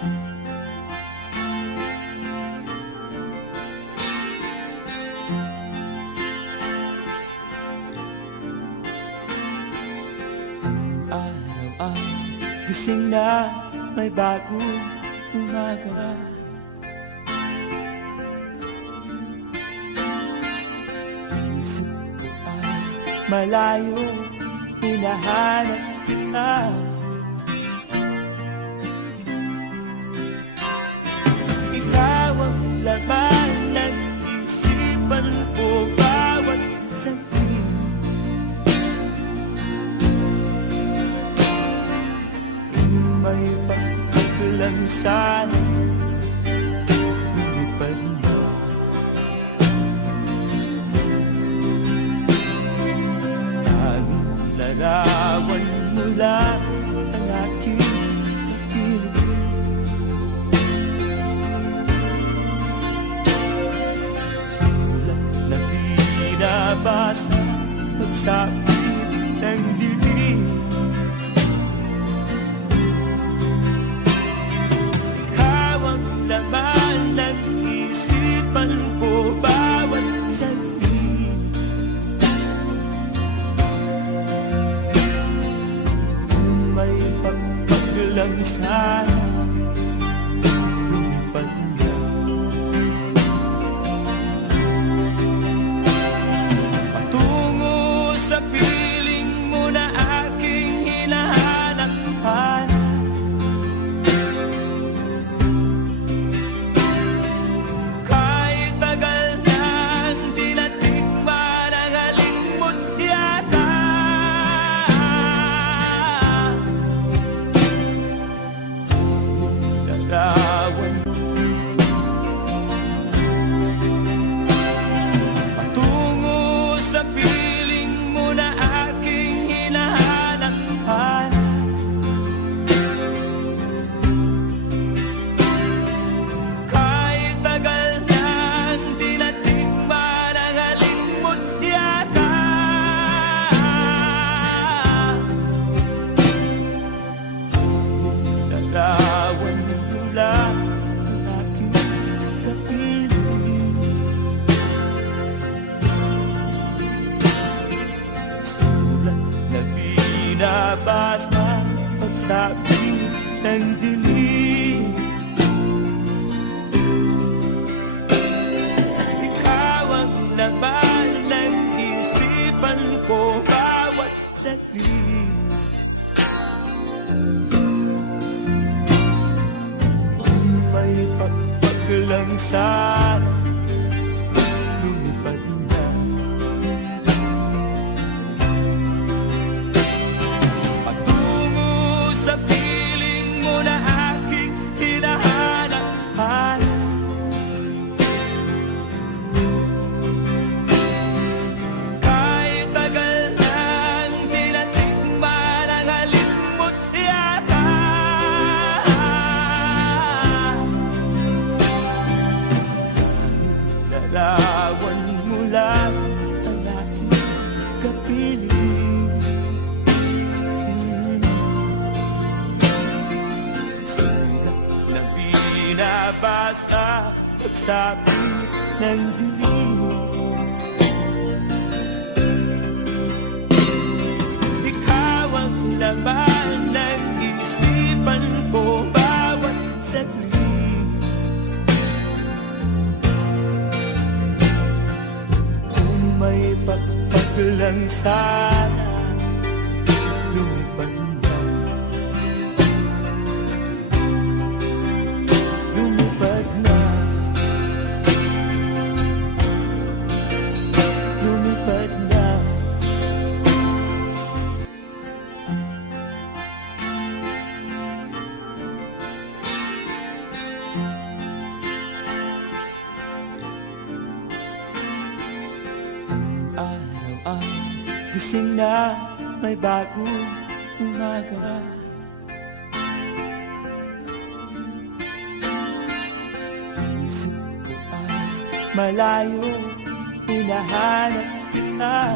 Araw ay gising na may bagong umaga. Isip ko ay malayo, hinahanap kita. Ikaw ang laman ng isipan ko bawat sandali. May pagkaklang sana lumipad na. Tanging larawan mo lang ang aking kapiling. Sulat na binabasa pagsapit ng dilim. Laman ng isipan ko bawat sandali. May pagpaglang sana lumipad na. Patungo sa piling mo na aking hinahanap-hanap. Patungo sa piling mo na aking hinahanap-hanap. Kahit tagal nang di natikman ang halimot yata. Larawan mo lang ang aking kapiling. Sulat na binabasa pagsabi ng dilim. Ikaw ang laman ng isipan ko bawat saglit. May pagpaglang sana lumipad na. Patungo sa piling mo na aking hinahanap-hanap. Kahit tagal nang di natikman ang halimot yata. Larawan mo lang ang aking kapiling. Sulat na binabasa pagsabi ng dilim. Ikaw ang laman ng isipan ko bawat saglit. May pagpaglang sana lumipad na. Lumipad na. Lumipad na. Araw ay gising na may bagong umaga. Isip ko ay malayo, hinahanap kita.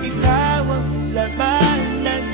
Ikaw ang laman ng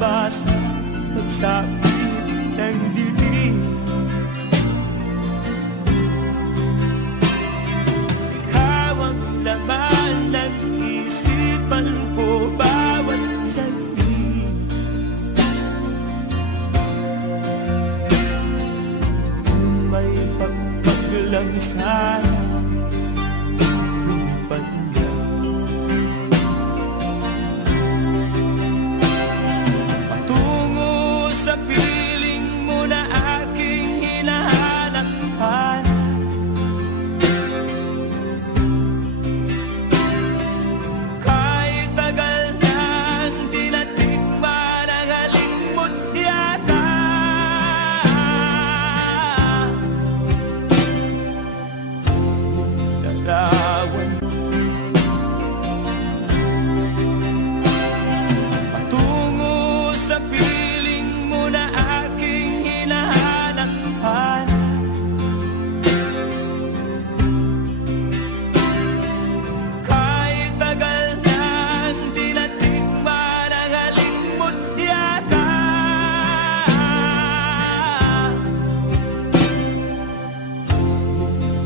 nabasa pagsabi ng dilim. Ikaw ang laman ng isipan ko bawat sandali. Kung may pagpaglang sana lumipad na. Patungo sa piling mo na aking hinahanap-hanap. Kahit tagal nang di natikman ang halimot yata. Larawan patungo sa piling mo na aking hinahanap-hanap. Kahit tagal nang di natikman ang halimot yata.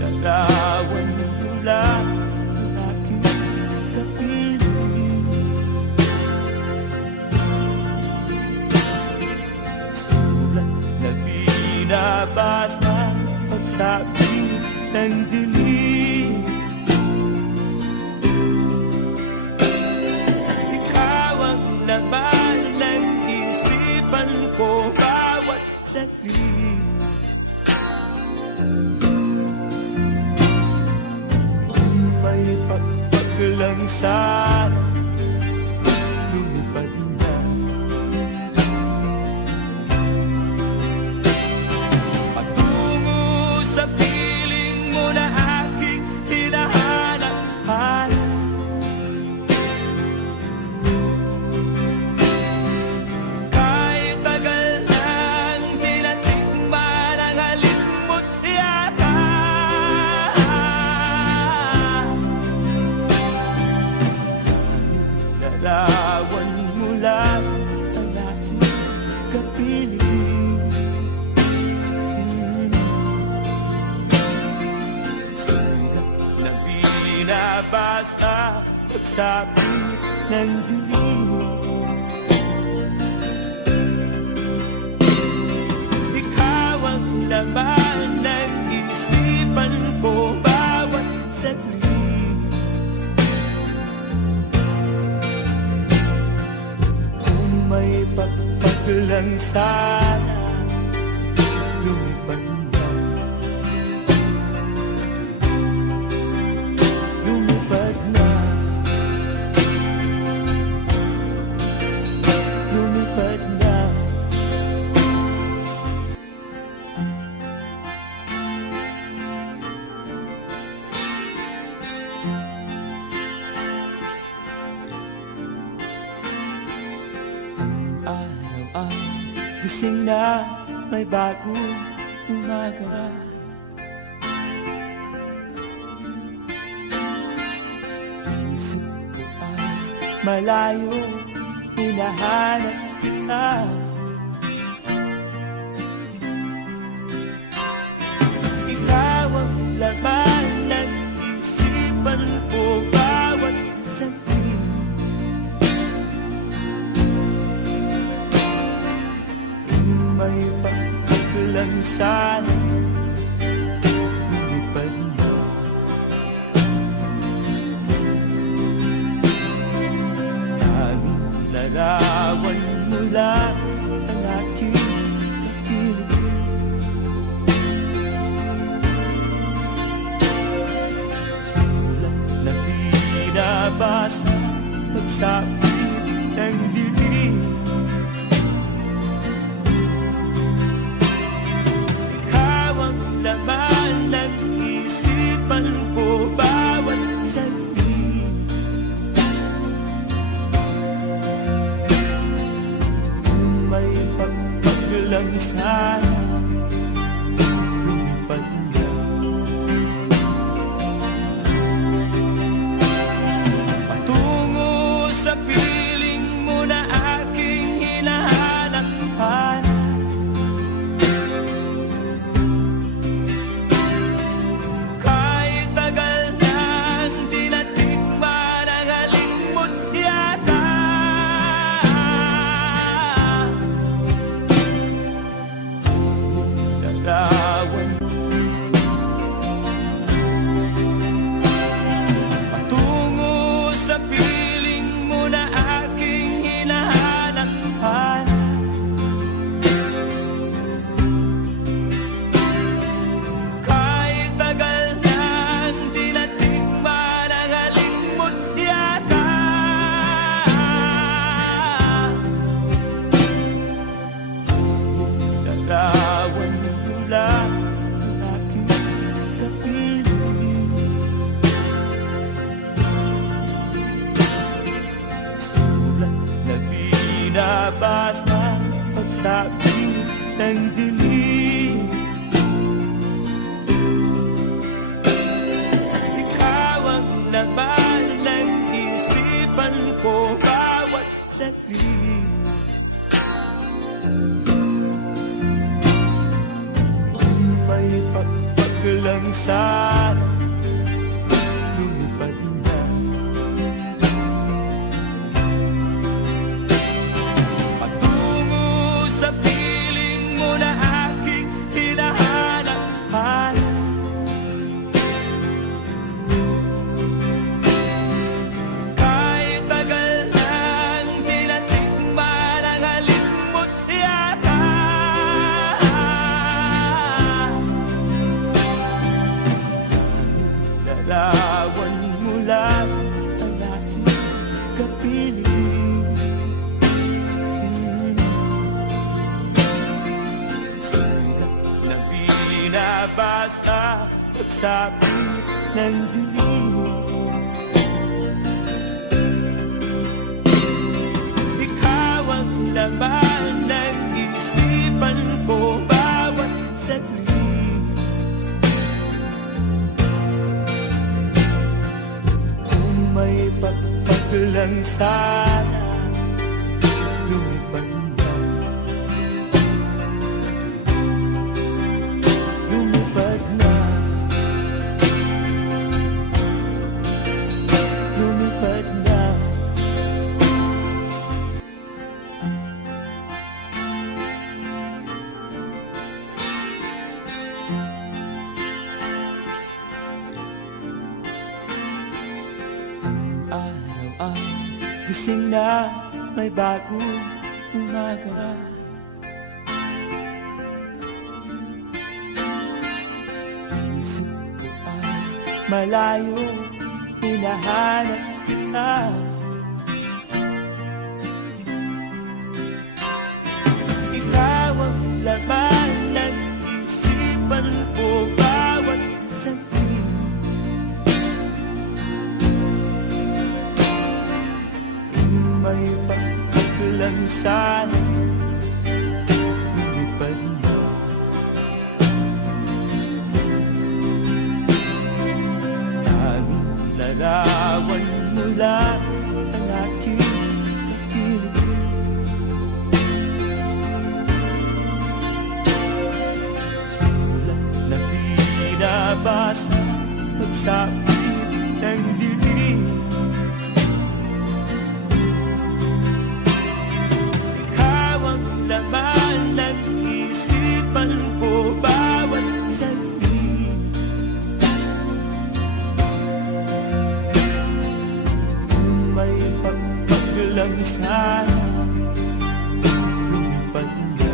Larawan mula ang aking kapiling. Sulat na binabasa pagsabi ng dilim. Ikaw ang laman ng isipan ko bawat saglit. May pagpaglang sana lumipad na. Patungo sa piling mo na aking hinahanap-hanap. Kahit tagal nang di natikman ang halimot yata. Larawan mula ang aking kapiling. Sulat na binabasa pagsabi ng dilim. Ikaw ang laman ng isipan ko bawat saglit. May pagpaglang sana lumipad na. Lumipad na. Lumipad na. Araw ay gising na may bagong umaga. Isip ko ay malayo, hinahanap kita. Ikaw ang laman ng isipan ko bawat sandali. May pagpaglang sana lumipad na. Tanging larawan mula ang aking kapiling. Sulat na binabasa pagsabi ng dilim. Laman ng isipan ko bawat saglit. May pagpaglang sana lumipad na. Patungo sa piling mo na aking hinahanap. binabasa pagsabi ng dilim. Ikaw ang laman ng isipan ko bawat saglit. May pagpaglang sana lumipad na. Patungo sa piling mo na aking hinahanap-hanap. Kahit tagal nang di natikman ang halimot yata. Larawan mo lang ang aking kapiling. Sulat na binabasa pagsapit ng dilim. Ikaw ang laman ng isipan ko bawat saglit. May pagpaglang sana lumipad na. Lumipad na. Lumipad na. Araw ang gising na may bagong umaga. Isip ko ay malayo, hinahanap kita. Ikaw ang laman ng isipan ko bawat saglit. May pagpaglang sana lumipad na. Tanging larawan mo lang ang aking kapiling. Sulat na binabasa pagsapit ng dilim. Laman ng isipan ko bawat saglit. May pagpaglang sana lumipad na.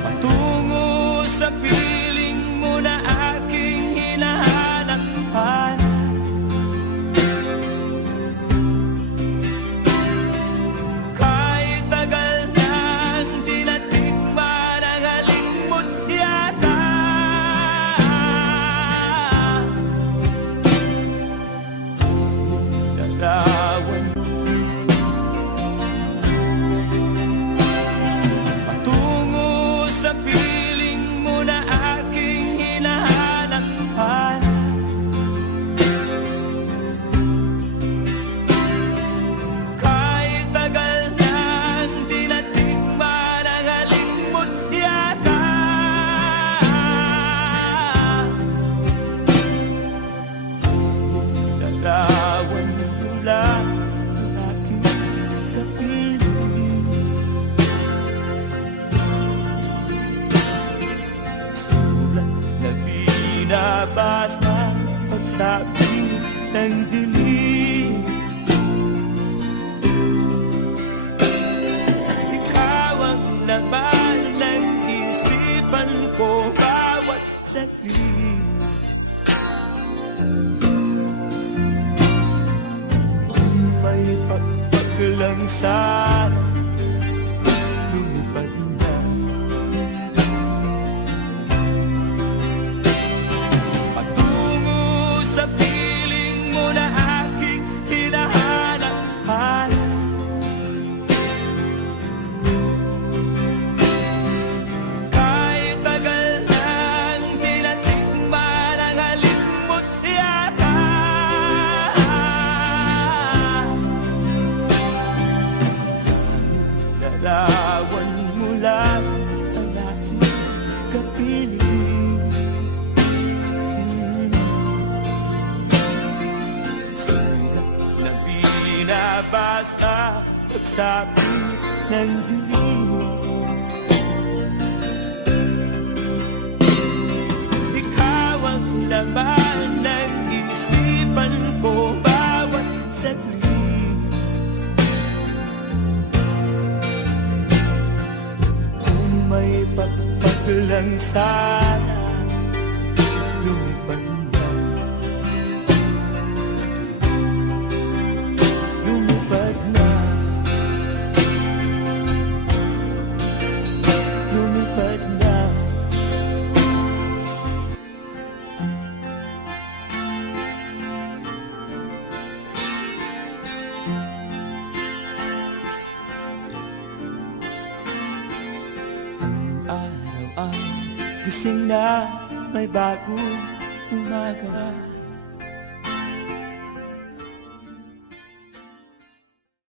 Patungo sa piling mo na aking hinahanap-hanap. Patungo sa piling mo na aking hinahanap-hanap. Kahit tagal nang di natikman ang halimot yata. Larawan mo lang ang aking kapiling. Sulat na binabasa pagsapit ng dilim. Ikaw ang laman ng isipan ko bawat saglit. May pagpaglang sana lumipad na. Patungo sa piling mo na aking di na basta pagsabi ng dilim. Ikaw ang laman ng isipan ko bawat saglit. Kung may pagpag lang sana, lumipad na. Lumipad na. Lumipad na. Ang araw ay gising na, may bagong umaga.